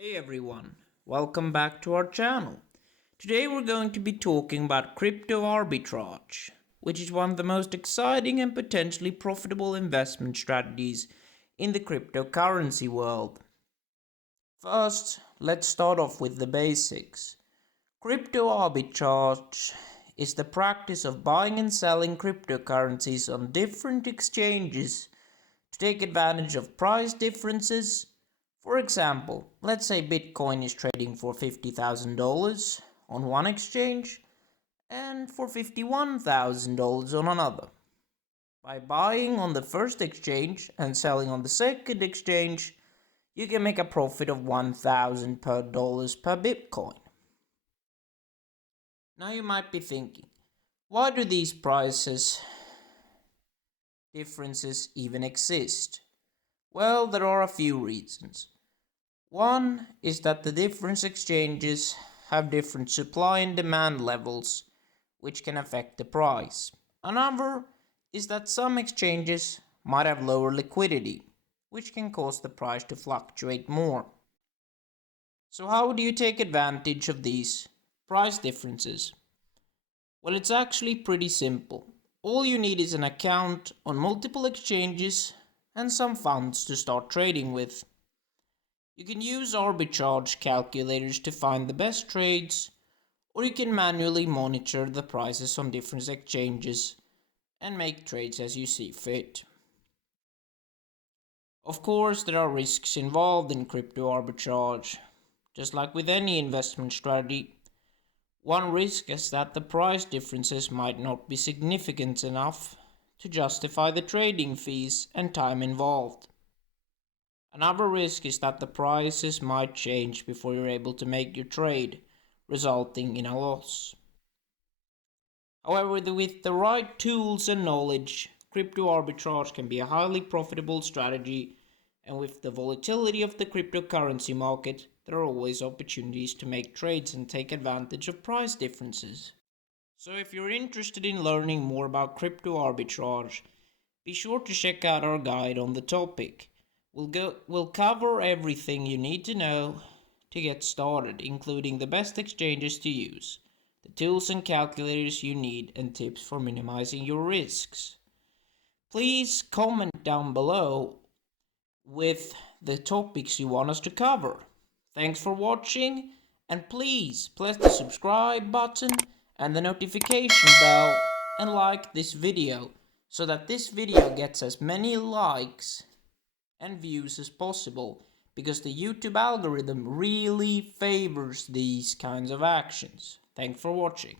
Hey everyone, welcome back to our channel. Today we're going to be talking about crypto arbitrage, which is one of the most exciting and potentially profitable investment strategies in the cryptocurrency world. First, let's start off with the basics. Crypto arbitrage is the practice of buying and selling cryptocurrencies on different exchanges to take advantage of price differences. For example, let's say Bitcoin is trading for $50,000 on one exchange and for $51,000 on another. By buying on the first exchange and selling on the second exchange, you can make a profit of $1,000 per Bitcoin. Now you might be thinking, why do these prices differences even exist? Well, there are a few reasons. One is that the different exchanges have different supply and demand levels, which can affect the price. Another is that some exchanges might have lower liquidity, which can cause the price to fluctuate more. So how do you take advantage of these price differences? Well, it's actually pretty simple. All you need is an account on multiple exchanges and some funds to start trading with. You can use arbitrage calculators to find the best trades, or you can manually monitor the prices on different exchanges and make trades as you see fit. Of course, there are risks involved in crypto arbitrage. Just like with any investment strategy, one risk is that the price differences might not be significant enough to justify the trading fees and time involved. Another risk is that the prices might change before you're able to make your trade, resulting in a loss. However, with the right tools and knowledge, crypto arbitrage can be a highly profitable strategy, and with the volatility of the cryptocurrency market, there are always opportunities to make trades and take advantage of price differences. So if you're interested in learning more about crypto arbitrage, be sure to check out our guide on the topic. We'll cover everything you need to know to get started, including the best exchanges to use, the tools and calculators you need, and tips for minimizing your risks. Please comment down below with the topics you want us to cover. Thanks for watching, and please press the subscribe button and the notification bell and like this video so that this video gets as many likes and views as possible, because the YouTube algorithm really favors these kinds of actions. Thanks for watching.